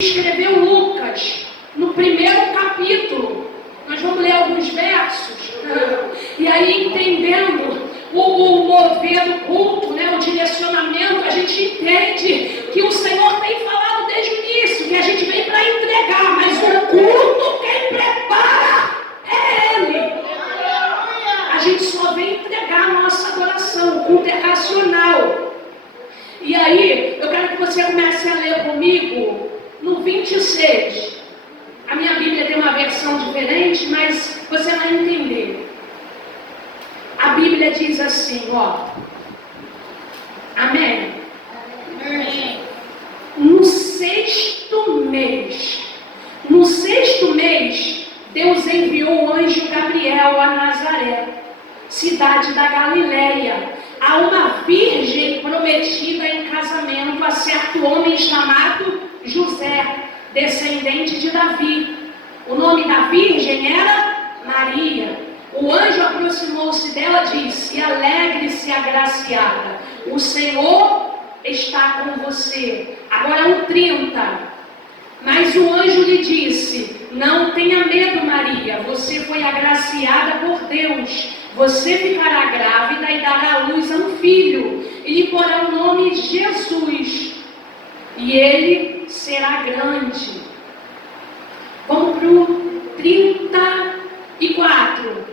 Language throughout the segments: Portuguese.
escreveu Lucas, no primeiro capítulo. Nós vamos ler alguns versos, e aí entendendo o mover do culto, o direcionamento, a gente entende que o Senhor tem falado desde o início, que a gente vem para entregar, mas o culto quem prepara é Ele. A gente só vem entregar a nossa adoração, o culto é racional. E aí, eu quero que você comece a ler comigo no 26. A minha Bíblia tem uma versão diferente, mas você vai entender. A Bíblia diz assim, Amém? Amém. No sexto mês, Deus enviou o anjo Gabriel a Nazaré, cidade da Galileia, a uma virgem prometida em casamento a certo homem chamado José, descendente de Davi. O nome da virgem era Maria. O anjo aproximou-se dela e disse: alegre-se, agraciada, o Senhor está com você. Agora o 30. Mas o anjo lhe disse: não tenha medo, Maria, você foi agraciada por Deus. Você ficará grávida e dará à luz a um filho, e lhe porá o nome Jesus, e ele será grande. Vamos para o 34.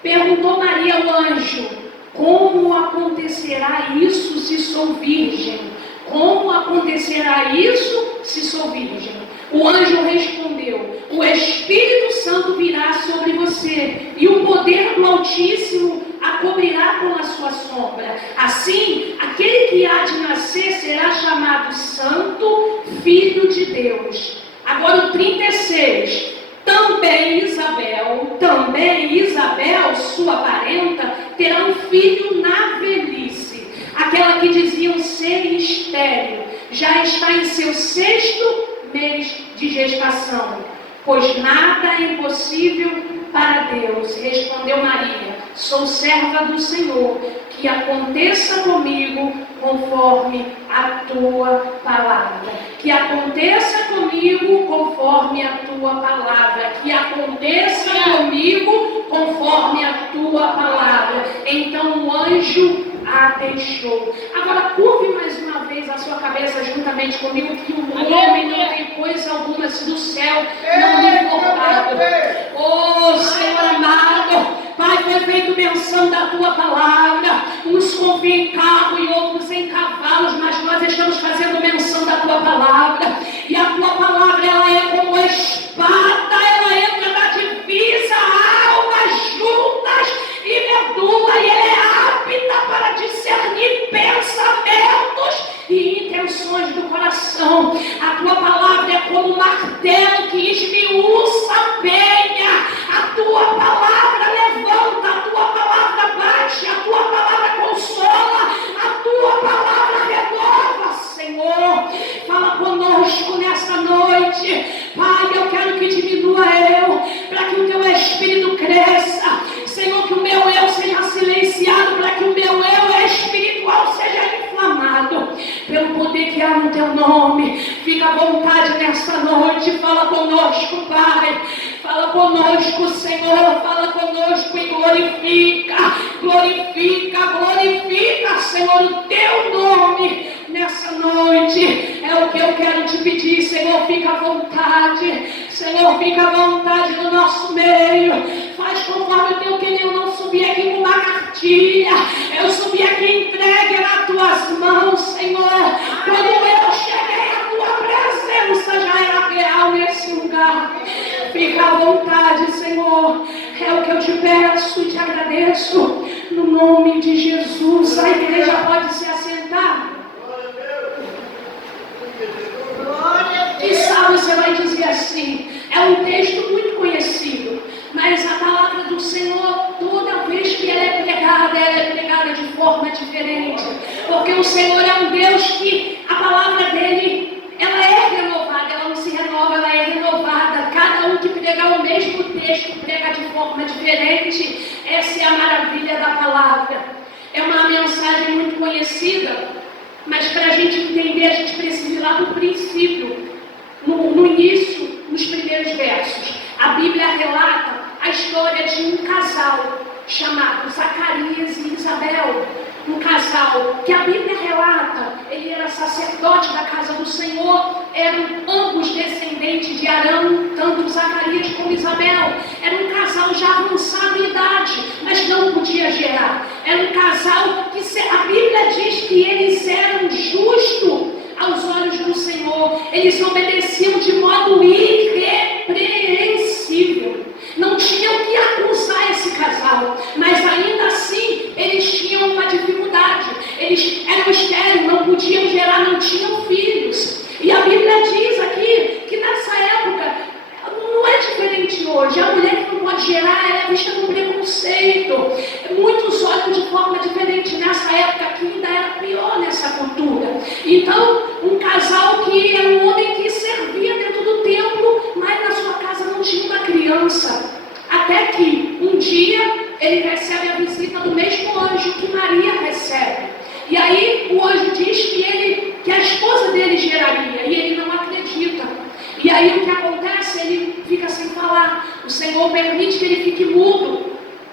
Perguntou Maria ao anjo: como acontecerá isso se sou virgem? Como acontecerá isso se sou virgem? O anjo respondeu: o Espírito Santo virá sobre você, e o poder do Altíssimo a cobrirá com a sua sombra. Assim, aquele que há de nascer será chamado Santo, Filho de Deus. Agora o 36. Também Isabel, sua parenta, terá um filho na velhice. Aquela que diziam ser estéril já está em seu 6º mês de gestação, pois nada é impossível para Deus. Respondeu Maria: sou serva do Senhor, que aconteça comigo conforme a tua palavra. Que aconteça comigo conforme a tua palavra. Que aconteça comigo conforme a tua palavra. Então o anjo a deixou. Agora curve mais uma vez a sua cabeça juntamente comigo, que o homem não tem coisa alguma se do céu não lhe formado. Oh Senhor amado, Pai, foi feito menção da tua palavra. Uns confiam em carro e outros em cavalos, mas nós estamos fazendo menção da tua palavra. E a tua palavra, ela é como a espada, ela entra na divisa, almas juntas e medula, e ela é apta para discernir pensamentos e intenções do coração. A tua palavra é como um martelo que esmiuça a penha. A tua palavra levanta, a tua palavra bate, a tua palavra consola, a tua palavra renova. Senhor, fala conosco nessa noite. Pai, eu quero que diminua eu, para que o teu Espírito cresça. Senhor, que o meu eu seja silenciado, para que o meu eu espiritual seja inflamado pelo poder que há no teu nome. Fica à vontade nessa noite. Fala conosco, Pai. Fala conosco, Senhor. Fala conosco e glorifica, Senhor, o teu nome nessa noite. É o que eu quero te pedir, Senhor. Fica à vontade, Senhor. Fica à vontade no nosso meio. Faz conforme o teu querer. Eu não subi aqui com uma cartilha, eu subi aqui entregue nas tuas mãos, Senhor. Quando eu cheguei, a tua presença já era real nesse lugar. Fica à vontade, Senhor. É o que eu te peço e te agradeço, no nome de Jesus. A igreja pode se assentar. Quem sabe você vai dizer assim: é um texto muito conhecido, mas a palavra do Senhor, toda vez que ela é pregada de forma diferente, porque o Senhor é um Deus que a palavra dele, ela é renovada, ela não se renova, ela é renovada. Cada um que prega o mesmo texto prega de forma diferente. Essa é a maravilha da palavra. É uma mensagem muito conhecida, mas para a gente entender, a gente precisa ir lá do princípio. no início, nos primeiros versos, a Bíblia relata a história de um casal chamado Zacarias e Isabel. Um casal que a Bíblia relata, ele era sacerdote da casa do Senhor, eram ambos descendentes de Arão, tanto Zacarias como Isabel. Era um casal já avançado em idade, mas não podia gerar. Era um casal que a Bíblia diz que eles eram justos aos olhos do Senhor. Eles obedeciam de modo irrepreensível. Não tinham que acusar esse casal, mas ainda assim eles tinham uma dificuldade. Eles eram estéreis, não podiam gerar, não tinham filhos. E a Bíblia diz aqui que nessa época não é diferente hoje. A mulher que não pode gerar, ela é vista com preconceito. Muitos olham de forma diferente. Nessa época que ainda era pior nessa cultura. Então, um casal que era um homem que servia dentro do templo, mas na sua casa não tinha uma criança. Até que um dia ele recebe a visita do mesmo anjo que Maria recebe. E aí o anjo diz que a esposa dele geraria, e ele não acredita. E aí o que acontece? Ele fica sem falar. O Senhor permite que ele fique mudo,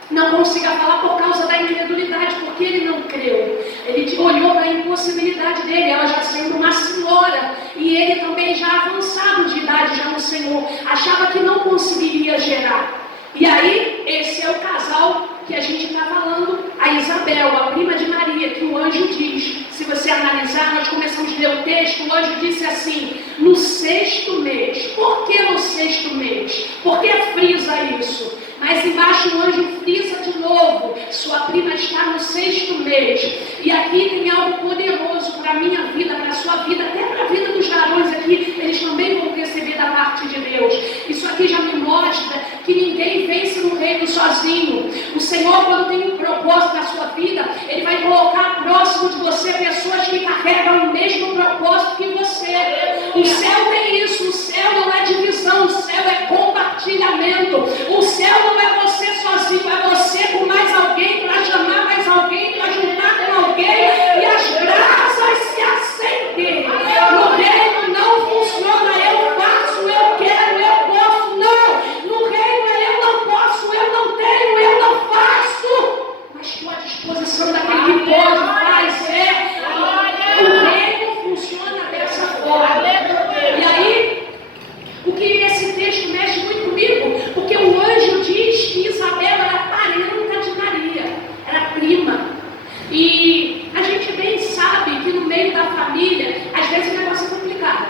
não consiga falar por causa da incredulidade, porque ele não creu. Ele olhou para a impossibilidade dele, ela já sendo uma senhora, e ele também já avançado de idade já no Senhor, achava que não conseguiria gerar. E aí, esse é o casal que a gente está falando, a Isabel, a prima de Maria, que o anjo diz. Se você analisar, nós começamos a ler o texto, o anjo disse assim, no 6º mês. Por que no 6º mês? Por que frisa isso? Mas embaixo o anjo frisa de novo, sua prima está no 6º mês. E aqui tem algo poderoso para a minha vida, para a sua vida, até para a vida dos varões aqui, eles também vão receber da parte de Deus. Isso aqui já me mostra que ninguém vence no reino sozinho. O Senhor, quando tem um propósito na sua vida, Ele vai colocar próximo de você pessoas que carregam o mesmo propósito que você. O céu tem isso, o céu não é divisão, o céu é compartilhamento. O céu não é você sozinho, é você com mais alguém, para chamar mais alguém, para juntar com alguém, e as brasas se acendem. No reino não funciona, eu faço, eu quero, eu posso, não. No reino é eu não posso, eu não tenho, eu não faço. Mas estou à disposição daquele que pode, faz, o reino funciona dessa forma. E aí, o que esse texto mexe muito comigo, porque o anjo diz que Isabel era parenta de Maria, era prima. E a gente bem sabe que no meio da família, às vezes o negócio é complicado,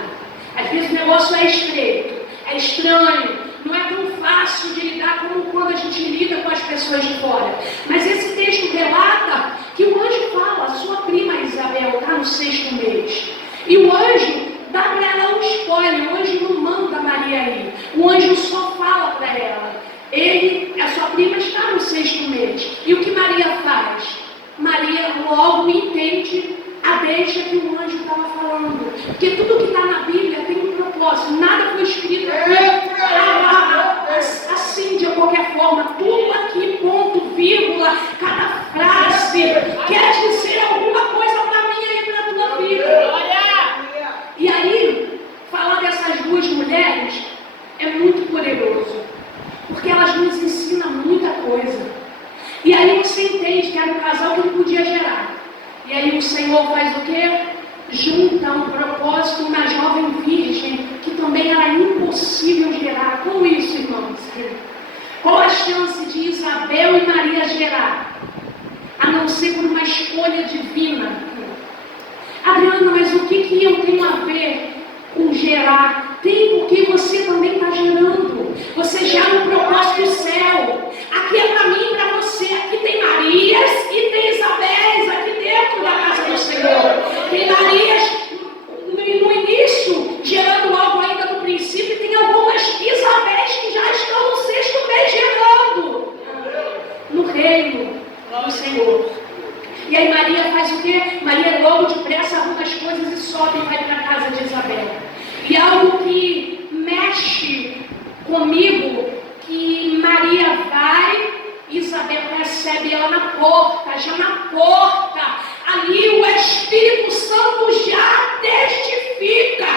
às vezes o negócio é estreito, é estranho, não é tão fácil de lidar como quando a gente lida com as pessoas de fora. Mas esse texto relata que o anjo fala, sua prima Isabel está no 6º mês. E o anjo dá para ela um spoiler, o anjo não manda Maria ir, o anjo só fala para ela, a sua prima está no 6º mês. E o que Maria faz? Maria logo entende a deixa que o anjo estava falando, porque tudo que está na Bíblia tem um propósito, nada foi escrito assim de qualquer forma, tudo aqui, ponto, vírgula, cada frase quer dizer alguma coisa para mim e para a tua vida. E aí, falar dessas duas mulheres é muito poderoso, porque elas nos ensinam muita coisa. E aí você entende que era um casal que não podia gerar. E aí o Senhor faz o quê? Junta um propósito, uma jovem virgem, que também era impossível gerar. Como isso, irmãos? Qual a chance de Isabel e Maria gerar? A não ser por uma escolha divina. Adriana, mas o que eu tenho a ver com gerar? Tem, porque você também está gerando. Você gera um propósito do céu. Aqui é para mim e para você. Aqui tem Marias e tem Isabéis aqui dentro da casa do Senhor. Tem Marias no início, gerando algo ainda no princípio, e tem algumas Isabéis que já estão no 6º mês gerando. No reino do Senhor. E aí Maria faz o quê? Maria logo depressa arruma as coisas e sobe e vai para a casa de Isabel. E algo que mexe comigo, que Maria vai, Isabel recebe ela na porta, já na porta. Ali o Espírito Santo já testifica.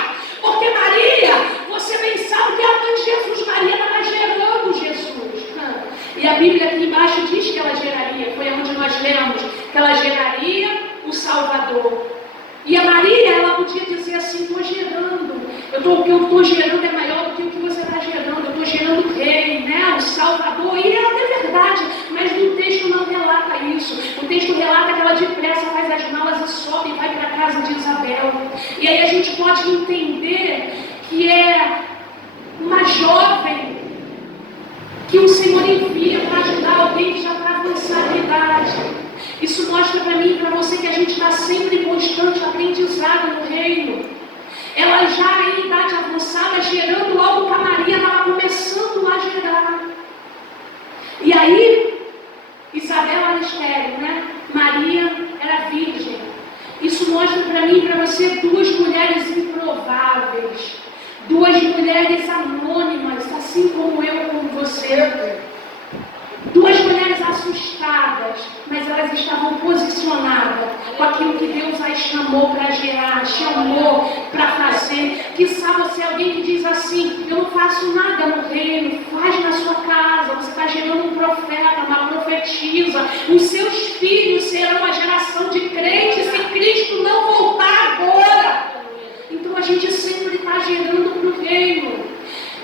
Porque Maria eu estou gerando é maior do que o que você está gerando. Eu estou gerando o rei, né? O Salvador. E é até verdade, mas no texto não relata isso. O texto relata que ela depressa faz as malas e sobe e vai para a casa de Isabel. E aí a gente pode entender que é uma jovem que o Senhor envia para ajudar alguém que já está avançada em idade. Isso mostra para mim e para você que a gente está sempre em constante aprendizado no reino. Ela já em idade avançada, gerando algo que a Maria estava começando a gerar. E aí, Isabel era estéril, né? Maria era virgem. Isso mostra para mim e para você duas mulheres improváveis. Duas mulheres anônimas, assim como eu, como você. Duas mulheres assustadas, mas elas estavam posicionadas com aquilo que Deus as chamou para gerar, chamou para fazer. Quizá você é alguém que diz assim: eu não faço nada no reino, faz na sua casa. Você está gerando um profeta, uma profetisa. Os seus filhos serão uma geração de crentes se Cristo não voltar agora. Então a gente sempre está gerando para o reino.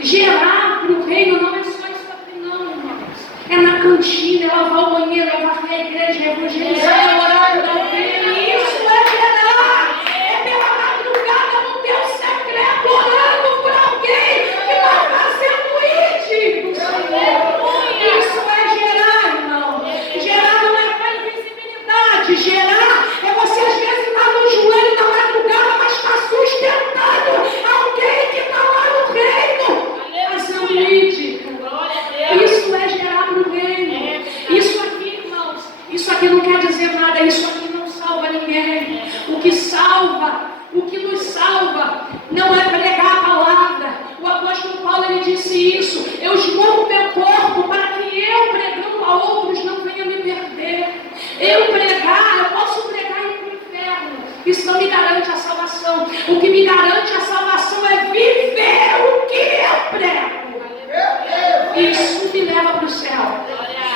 Gerar para o reino não é só isso aqui não, irmãos. É na cantina, é lavar o banheiro, é varrer a igreja, é evangelizar, é orar por alguém. Isso é gerar. É pela madrugada no teu secreto, orando por alguém que está fazendo it do Senhor. Isso é gerar, irmão. Gerar não é para invisibilidade. Gerar é você às vezes estar no joelho na madrugada, mas está sustentando alguém que está lá no reino. Fazendo it. Isso é gerar para o reino. Isso aqui, irmãos, isso aqui não quer dizer nada. Isso aqui não salva ninguém. O que salva, o que nos salva, não é pregar a palavra. O apóstolo Paulo, ele disse isso: eu esmurro meu corpo para que eu, pregando a outros, não venha me perder. Eu pregar, eu posso pregar e ir para o inferno. Isso não me garante a salvação. O que me garante a salvação é viver o que eu prego. Isso me leva para o céu.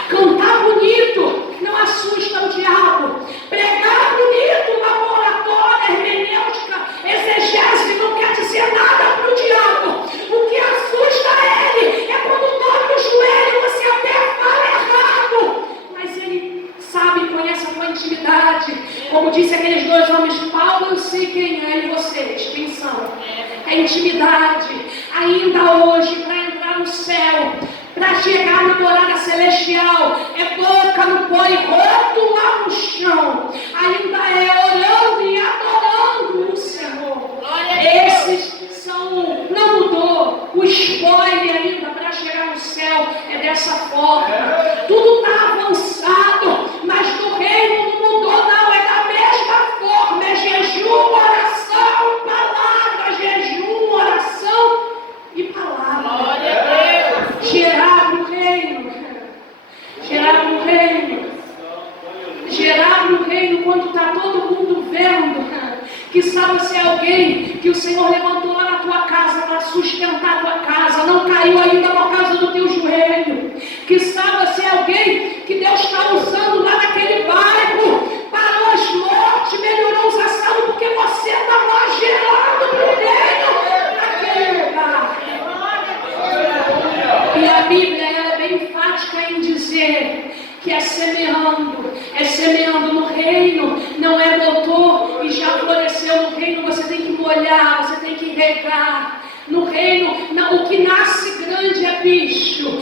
Cantar bonito não assusta o diabo. Pregar bonito, uma oratória, hermenêutica, exegese não quer dizer nada para o diabo. O que assusta ele é quando dobra o joelho, você até fala errado, mas ele sabe, conhece a tua intimidade. Como disse aqueles dois homens: Paulo, eu sei quem é, e vocês, quem são? É intimidade. Ainda hoje, para entrar no céu, para chegar na morada celestial, é boca no pó e rosto lá no chão. Ainda é orando e adorando o Senhor. Esses são, não mudou. O spoiler ainda para chegar no céu é dessa forma. Tudo está avançado, mas no reino não mudou não. É da mesma forma. É jejum, oração, palavra. Jejum, oração e palavra. Glória a Deus. Gerar no reino. Gerar no reino. Gerar no reino quando está todo mundo vendo. Que sabe se é alguém que o Senhor levantou lá na tua casa para sustentar a tua casa. Não caiu ainda por causa do teu joelho. Que sabe se é alguém que Deus está usando lá naquele bairro. Parou as mortes, melhorou os assados, porque você está lá gerando para o reino naquele lugar. E a Bíblia ela é bem enfática em dizer que é semeando no reino, não é doutor e já floresceu no reino, você tem que molhar, você tem que regar. No reino, o que nasce grande é bicho,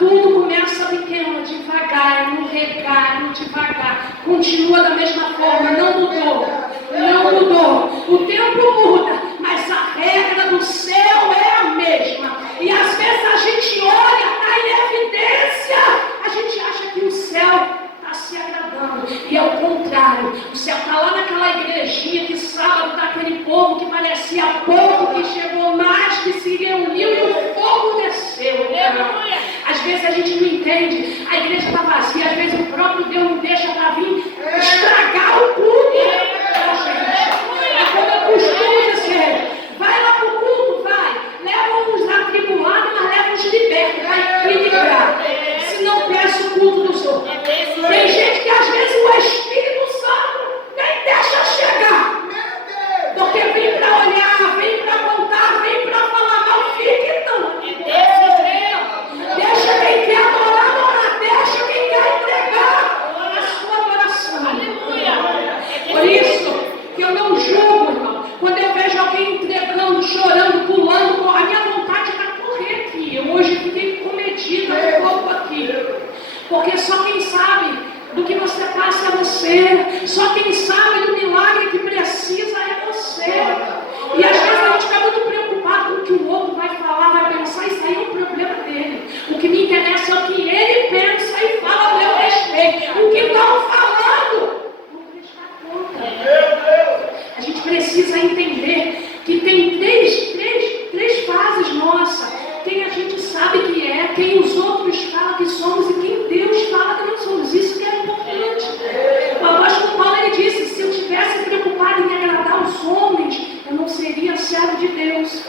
tudo começa pequeno, devagar, no regar, no devagar, continua da mesma forma, não mudou, não mudou. O tempo muda, mas a regra do céu é a mesma. E às vezes a gente olha, está em evidência, a gente acha que o céu está se agradando. E é o contrário. O céu está lá naquela igrejinha que sábado está aquele povo que parecia pouco, que chegou mais, que se reuniu e o fogo desceu. Às vezes a gente não entende. A igreja está vazia, às vezes o próprio Deus não deixa para vir estragar o culto. É como eu costumo dizer: vai lá para o culto, vai. Leva uns atribulados, mas leva uns libertos, vai equilibrar. Se não peça o culto dos outros. Tem gente que às vezes o Espírito Santo nem deixa chegar. Porque vem para olhar, vem para contar, vem para quem os outros falam que somos e quem Deus fala que não somos. Isso que é importante. O apóstolo Paulo, ele disse, se eu tivesse preocupado em agradar os homens, eu não seria servo de Deus.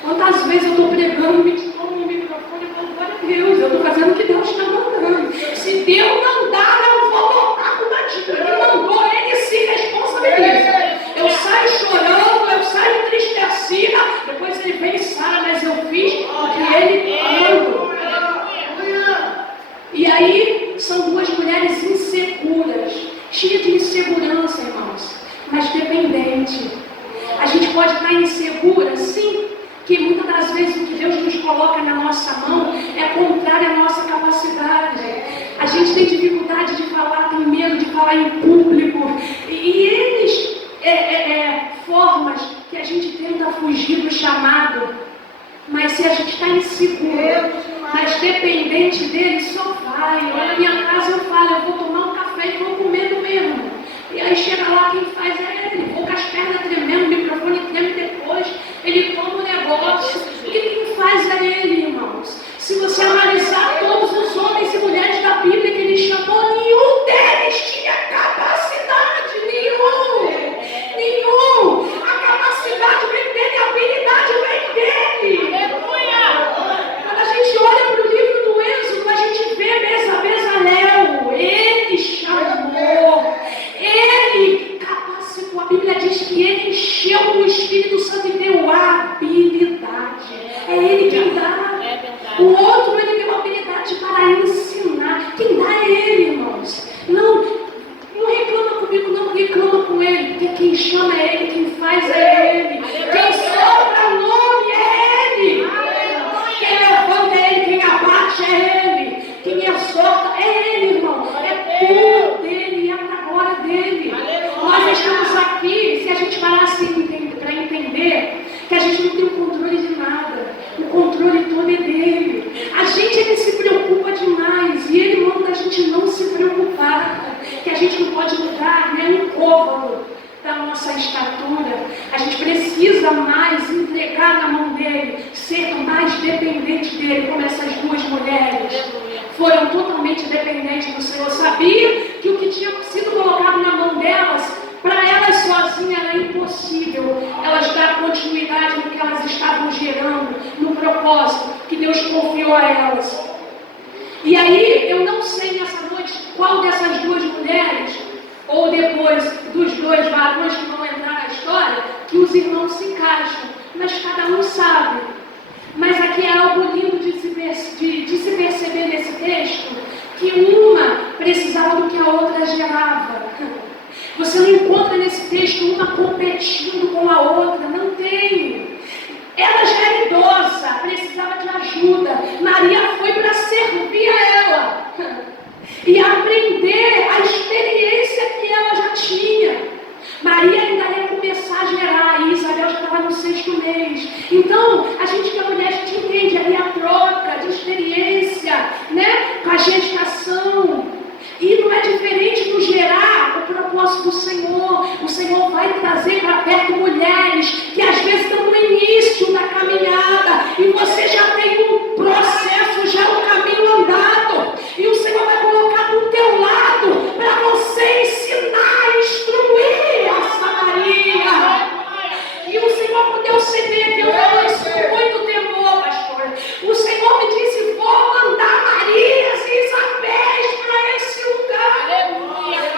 Quantas vezes eu estou pregando, me tomo no microfone e falo, glória a Deus, eu estou fazendo o que Deus está mandando. Se Deus mandar, eu vou voltar com uma dica. Ele mandou, ele se responsabiliza. Eu saio chorando, eu saio entristecida, depois ele vem e sai, mas eu fiz o que ele mandou. E aí, são duas mulheres inseguras, cheias de insegurança, irmãos, mas dependente. A gente pode estar insegura, sim, que muitas das vezes o que Deus nos coloca na nossa mão é contrário à nossa capacidade. A gente tem dificuldade de falar, tem medo de falar em público, e eles formas que a gente tenta fugir do chamado, mas se a gente está inseguro, mas dependente dele, só vai. Eu, na minha casa eu falo, eu vou tomar um café e vou comer do mesmo. E aí chega lá, quem faz é ele, vou com as pernas tremendo, o microfone treme depois, ele toma o negócio. Porque quem faz é ele, irmãos. Se você analisar todos os homens e mulheres da Bíblia que ele chamou, nenhum deles tinha capacidade, nenhum. A capacidade vem dele, a habilidade vem dele. Quando a gente olha para o livro do Êxodo, a gente vê Bezalel, ele chamou, ele capacitou. A Bíblia diz que ele encheu o Espírito Santo e deu habilidade. É ele quem dá. O outro, ele deu habilidade para ensinar. Quem dá é ele, irmãos. Não reclama comigo, não reclama com ele, porque quem chama é ele, quem faz é ele, quem sopra o nome é ele, quem levanta é ele, quem abate é ele, quem exorta é ele, irmão. É tudo dele e é para a glória dele. Nós estamos aqui, se a gente parar assim para entender que a gente não tem o controle de nada, o controle todo é dele. A gente ele se preocupa demais e ele manda a gente não se preocupar, que a gente não pode mudar nem um côvado da nossa estatura. A gente precisa mais entregar na mão dele, ser mais dependente dele, como essas duas mulheres foram totalmente dependentes do Senhor. Sabia que o que tinha sido colocado na mão delas, para elas sozinhas era impossível elas dar continuidade no que elas estavam gerando, no propósito que Deus confiou a elas. E aí, eu não sei nessa noite qual dessas duas mulheres, ou depois dos dois varões que vão entrar na história, que os irmãos se encaixam, mas cada um sabe. Mas aqui é algo lindo de se perceber nesse texto, que uma precisava do que a outra gerava. Você não encontra nesse texto uma competindo com a outra, não tem. Ela já era idosa, precisava de ajuda. Maria foi para servir a ela e aprender a experiência que ela já tinha. Maria ainda ia começar a gerar, e Isabel já estava no 6º mês. Então, a gente que é mulher, a gente entende ali a troca de experiência, né? Com a gestação. E não é diferente do gerar o propósito do Senhor. O Senhor vai trazer para perto mulheres que às vezes estão no início da caminhada e você já tem um processo, já um caminho andado. E o Senhor vai colocar do teu lado para você ensinar, instruir essa Maria. E o Senhor, quando eu ceder, que eu falo isso com muito temor, pastor, o Senhor me disse, vou mandar Marias e Isabéis para esse lugar.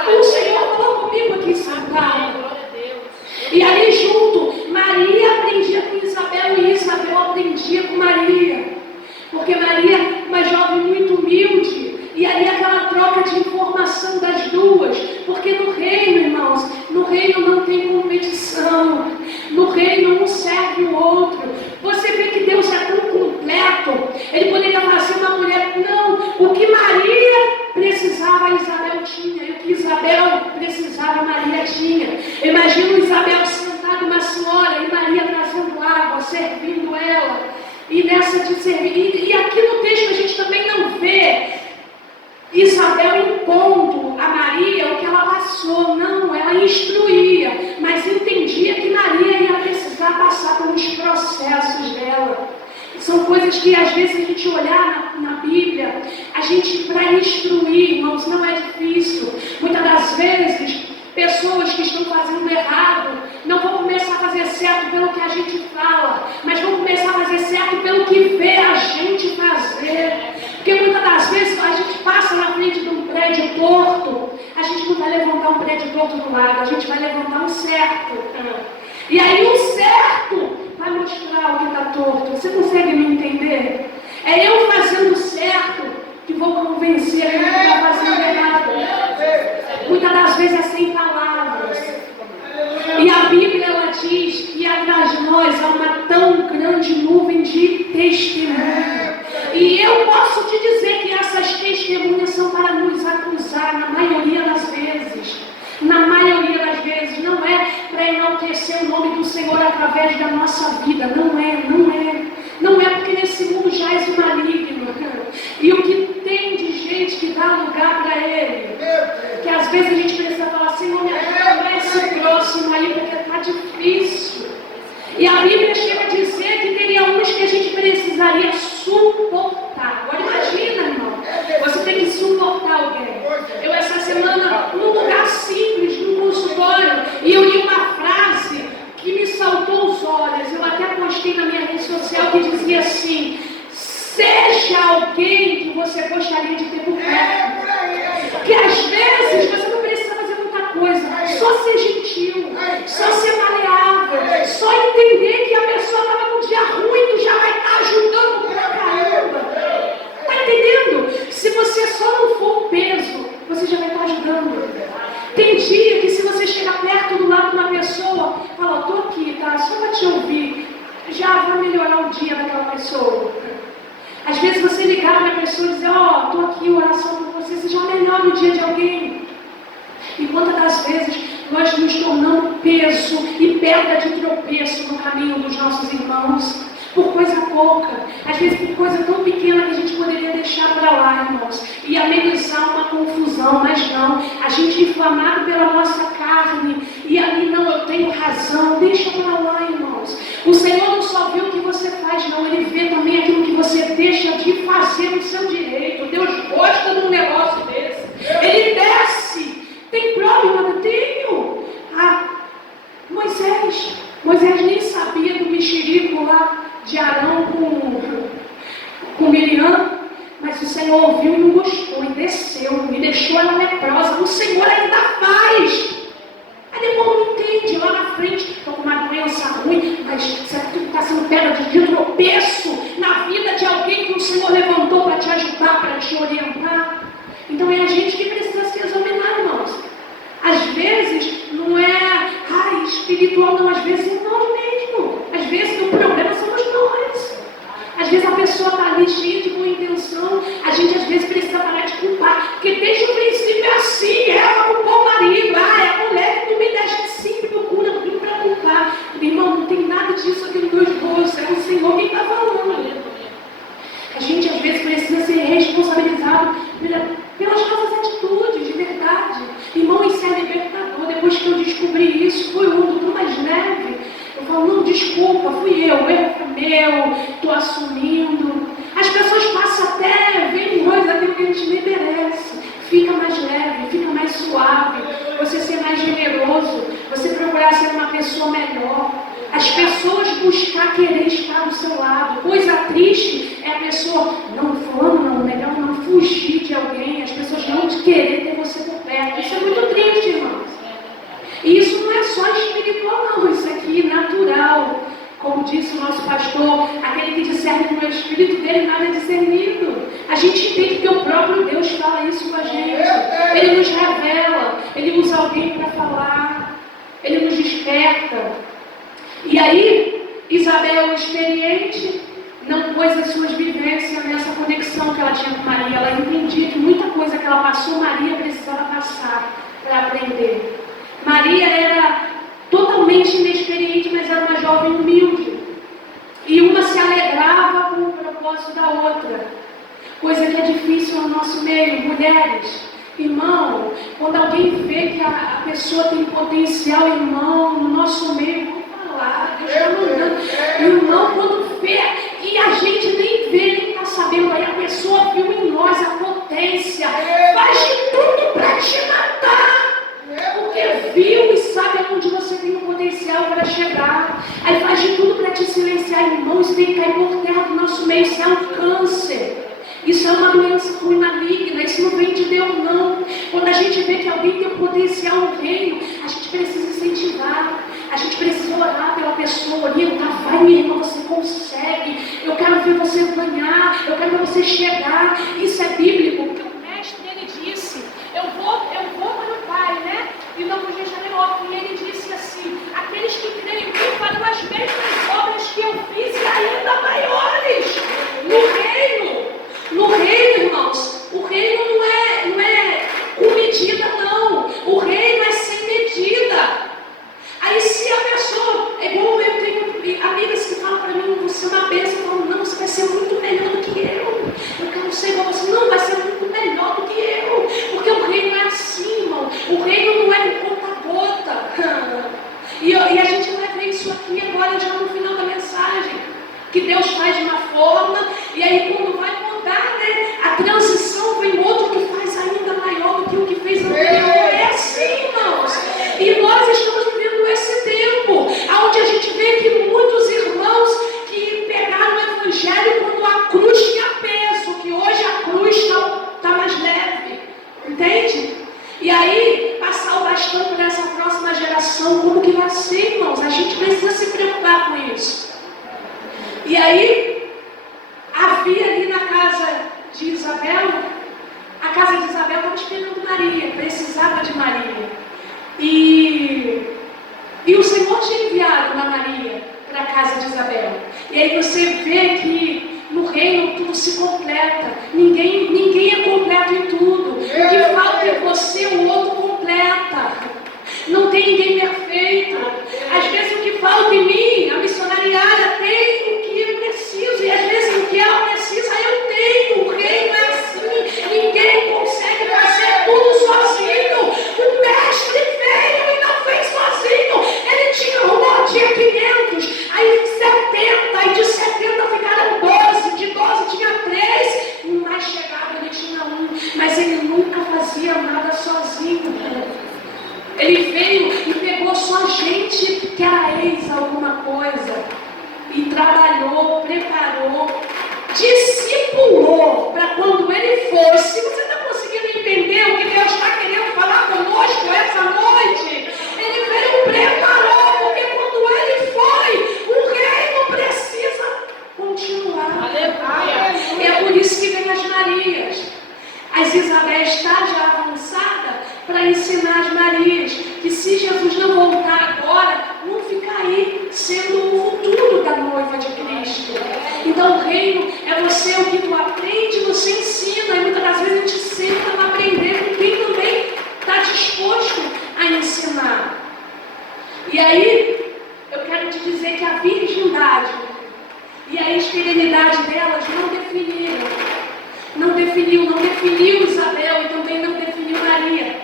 O Senhor falou comigo aqui sentado. E ali junto, Maria aprendia com Isabel e Isabel aprendia com Maria. Porque Maria, uma jovem muito humilde, e ali aquela troca de informação das duas. Porque no reino, irmãos, no reino não tem competição. No reino um serve o outro. Você vê que Deus é tão completo. Ele poderia fazer uma mulher, não, o que Maria precisava, Isabel tinha. E o que Isabel precisava, Maria tinha. Imagina Isabel sentada, uma senhora, e Maria trazendo água, servindo ela. E nessa de servir. E aqui no texto a gente também não vê Isabel impondo a Maria o que ela passou. Não, ela instruía, mas entendia que Maria ia precisar passar pelos processos dela. São coisas que às vezes a gente olhar na Bíblia, a gente para instruir, irmãos, não é difícil. Muitas das vezes, pessoas que estão fazendo errado não vão começar a fazer certo pelo que a gente fala, mas vão começar a fazer certo pelo que vê a gente fazer. Porque muitas das vezes a gente passa na frente de um prédio torto, a gente não vai levantar um prédio torto do lado, a gente vai levantar um certo. E aí o certo vai mostrar o que está torto. Você consegue me entender? É eu fazendo certo que vou convencer a gente que está fazendo errado. Muitas das vezes é sem palavras. E a Bíblia ela diz que atrás de nós há uma tão grande nuvem de testemunho. E eu posso te dizer que essas testemunhas são para nos acusar na maioria das vezes. Na maioria das vezes, não é para enaltecer o nome do Senhor através da nossa vida. Não é. Não é porque nesse mundo já é maligno. E o que tem de gente que dá lugar para ele, que às vezes a gente precisa falar, Senhor, me ajuda esse próximo aí, porque está difícil. E a Bíblia chega a dizer que teria uns que a gente precisaria suportar. Agora imagina, irmão, você tem que suportar alguém. Eu essa semana, num lugar simples, num consultório, e eu li uma frase que me saltou os olhos. Eu até postei na minha rede social que dizia assim: seja alguém que você gostaria de ter por perto. Porque às vezes você não precisa fazer muita coisa, só ser gentil, só ser maleável, só entender que a pessoa estava com um dia ruim, tu já vai estar ajudando pra caramba. Tá entendendo? Se você só não for um peso, você já vai estar ajudando. Tem dia que se você chegar perto do lado de uma pessoa, fala, tô aqui, tá? Só para te ouvir, já vai melhorar o dia daquela pessoa. Às vezes você ligar para a pessoa e dizer, ó, tô aqui, oração por você já melhora o dia de alguém. E quantas das vezes nós nos tornamos peso e pedra de tropeço no caminho dos nossos irmãos, por coisa pouca, às vezes por coisa tão pequena que a gente poderia deixar para lá, irmãos, e amenizar uma confusão, mas não, a gente inflamado pela nossa carne, e ali não, eu tenho razão, deixa para lá, irmãos. O Senhor não só vê o que você faz, não, Ele vê também aquilo que você deixa de fazer no seu direito. Deus gosta de um negócio desse, Ele desce. Tem prova, irmão? Tenho. Moisés nem sabia do mexerico lá de Arão com Miriam, mas o Senhor ouviu e não gostou, e desceu, e deixou ela leprosa. O Senhor ainda faz. Aí depois não entende, lá na frente, estou com uma doença ruim, mas será que tu está sendo pedra de tropeço na vida de alguém que o Senhor levantou para te ajudar, para te orientar? Então é a gente que precisa se examinar, irmãos. Às vezes não é espiritual, não, às vezes é nós mesmos. Às vezes o problema somos nós. Às vezes a pessoa está ali cheia de boa intenção, a gente às vezes precisa parar de culpar, porque desde o princípio é assim, ela culpou o marido, é a mulher que tu me deixa sempre procura alguém para culpar. Irmão, não tem nada disso aqui no meu esposo, é o Senhor quem está falando. A gente às vezes precisa ser responsabilizado pelas nossas atitudes, de verdade. Irmão, isso é libertador. Depois que eu descobri isso, foi um mundo tão mais leve. Eu falo, não, desculpa, fui eu, o erro foi meu, estou assumindo. As pessoas passam até a ver em nós aquilo que a gente nem merece. Fica mais leve, fica mais suave, você ser mais generoso, você procurar ser uma pessoa melhor. As pessoas buscar querer estar do seu lado. Coisa triste é a pessoa, não, fulano não, melhor não fugir de alguém, as pessoas não querer ter você por perto. Isso é muito triste, irmãos. E isso não é só espiritual, não, isso aqui é natural. Como disse o nosso pastor, aquele que discerne que no espírito dele nada é discernido. A gente entende que o próprio Deus fala isso com a gente. Ele nos revela, Ele usa alguém para falar, Ele nos desperta. E aí, Isabel, experiente, não pôs as suas vivências nessa conexão que ela tinha com Maria. Ela entendia que muita coisa que ela passou, Maria precisava passar para aprender. Maria era totalmente inexperiente, mas era uma jovem humilde. E uma se alegrava com o propósito da outra. Coisa que é difícil no nosso meio, mulheres. Irmão, quando alguém vê que a pessoa tem potencial, irmão, no nosso meio, vamos falar, Deus está mandando. Irmão, quando vê, e a gente tem que cair por terra do nosso meio. Isso é um câncer. Isso é uma doença ruim, maligna. Isso não vem de Deus, não. Quando a gente vê que alguém tem potencial no reino, a gente precisa incentivar. A gente precisa orar pela pessoa, orientar. Vai, minha irmã, você consegue. Eu quero ver você ganhar. Eu quero ver você chegar. Isso é bíblico. Porque o mestre, ele disse, eu vou para o Pai, né? E não vos deixarei órfão. E ele disse assim, aqueles que creem em mim farão as mesmas obras que eu fiz e ainda maiores. No reino, irmãos, o reino não é com medida, não. O reino é sem medida. Aí se a pessoa, é igual eu tenho amigas que falam para mim, você é uma bênção, eu falo, não, você vai ser muito melhor do que eu quero ser igual você, não, vai ser muito melhor do que eu, porque o reino é assim, irmão, o reino não é com conta-gota. E a gente vai ver isso aqui agora, já no final da mensagem, que Deus faz de uma forma, e aí quando vai mudar, né, a transição vem outro que faz ainda maior do que o que fez anterior. É assim, irmãos. E nós estamos vivendo esse tempo, onde a gente vê que muitos irmãos que pegaram o evangelho quando a cruz tinha peso, que hoje a cruz está mais leve. Entende? E aí, passar o bastão para essa próxima geração, como que vai ser, irmãos? A gente precisa se preocupar com isso. E aí, havia ali na casa de Isabel, a casa de Isabel estava esperando Maria, precisava de Maria. E o Senhor tinha enviado uma Maria para a casa de Isabel. E aí você vê que no reino tudo se completa. Ninguém é completo em tudo. O que falta é você, o outro completa. Não tem ninguém perfeito. Às vezes o que falta em mim, a missionariada tem o que eu preciso. E às vezes o que ela precisa, eu tenho. O reino é assim. Ninguém consegue fazer tudo sozinho. O mestre veio e não fez sozinho. Ele tinha 500, aí 70, aí de 70 ficaram 12, de 12 tinha 3, no mais chegado ele tinha 1, mas ele nunca fazia nada sozinho. Ele veio e pegou só gente que era ex alguma coisa, e trabalhou, preparou, discipulou, para quando ele fosse. Você está conseguindo entender o que Deus está querendo falar conosco essa noite? Ele veio preparou, porque quando ele foi, o reino precisa continuar. Aleluia. É por isso que vem as Marias. As Isabel está já avançada para ensinar as Marias que se Jesus não voltar agora, não fica aí sendo o futuro da noiva de Cristo. Então o reino é você, o que tu aprende, você ensina. E muitas das vezes a gente senta para aprender com quem também está disposto a ensinar. E aí, eu quero te dizer que a virgindade e a esterilidade delas não definiu Isabel e também não definiu Maria.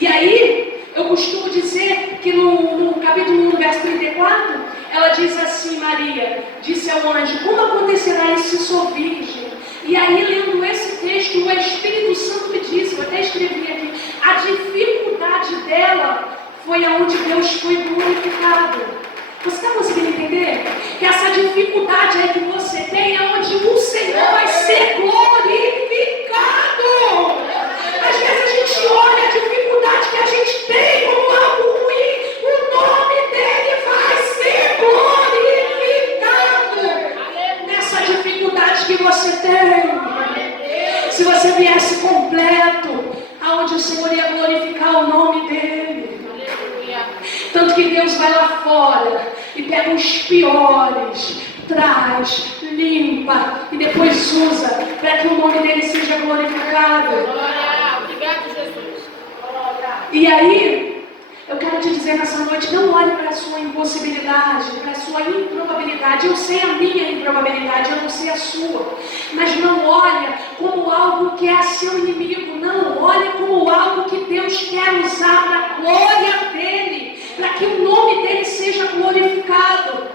E aí, eu costumo dizer que no capítulo 1, verso 34, ela diz assim, Maria, disse ao anjo, como acontecerá isso se sou virgem? E aí, lendo esse texto, o Espírito Santo me disse, eu até escrevi aqui, a dificuldade dela foi aonde Deus foi glorificado. Você está conseguindo entender? Que essa dificuldade aí que você tem é onde o Senhor vai ser glorificado. Às vezes a gente olha a dificuldade que a gente tem como algo ruim, o nome dele vai ser glorificado. Nessa dificuldade que você tem, se você viesse completo, aonde o Senhor ia glorificar o nome dele. Tanto que Deus vai lá fora e pega os piores, traz, limpa e depois usa para que o nome dele seja glorificado. Obrigado, Jesus. E aí, eu quero te dizer nessa noite, não olhe para a sua impossibilidade, para a sua improbabilidade. Eu sei a minha improbabilidade, eu não sei a sua. Mas não olha como algo que é seu inimigo. Não, olha como algo que Deus quer usar para a glória dele, para que o nome dele seja glorificado.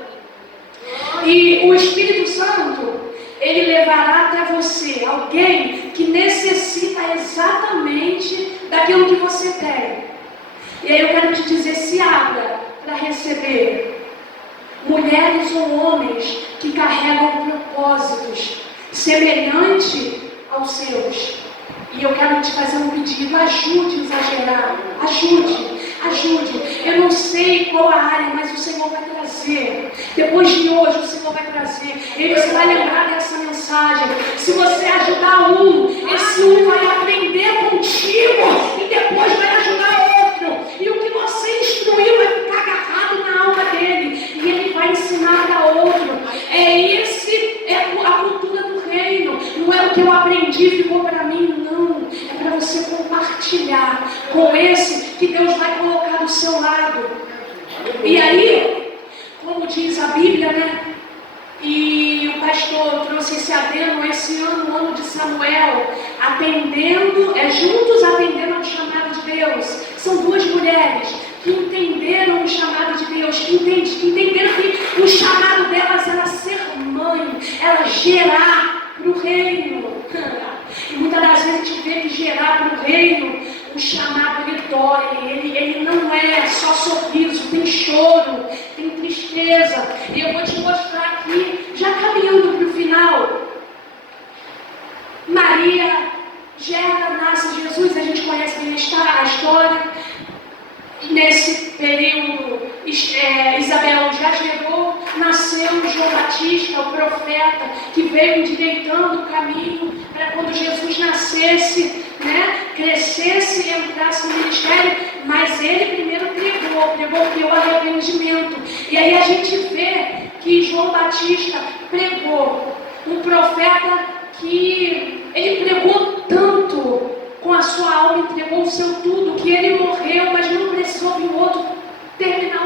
E o Espírito Santo, ele levará até você alguém que necessita exatamente daquilo que você tem. E aí eu quero te dizer, se abra para receber. mulheres ou homens que carregam propósitos semelhantes aos seus. E eu quero te fazer um pedido: ajude-os a gerar, ajude. Eu não sei qual a área, mas o Senhor vai trazer. Depois de hoje, o Senhor vai trazer. E você vai lembrar dessa mensagem. Se você ajudar esse vai aprender contigo e depois vai ajudar outro. E o que você instruiu vai ficar agarrado na alma dele. E ele vai ensinar a outro. É a cultura do reino. Não é o que eu aprendi e ficou para mim, não. É para você compartilhar com esse que Deus vai colocar do seu lado. E aí, como diz a Bíblia, né? E o pastor trouxe esse adendo esse ano, o ano de Samuel, juntos atendendo ao chamado de Deus. São duas mulheres que entenderam o chamado de Deus, que entenderam que o chamado delas era ser mãe, era gerar para o reino. E muitas das vezes a gente vê que gerar para o reino, o chamado ele dói, ele não é só sorriso, tem choro, tem tristeza. E eu vou te mostrar aqui, já caminhando para o final. Maria gera, nasce Jesus, a gente conhece bem a história. E nesse período, Isabel já gerou, nasceu João Batista, o profeta, que veio endireitando o caminho para quando Jesus nascesse, né, crescesse e entrasse no ministério, mas ele primeiro pregou o arrependimento. E aí a gente vê que João Batista pregou, um profeta que ele pregou tanto com a sua alma, entregou o seu tudo, que ele morreu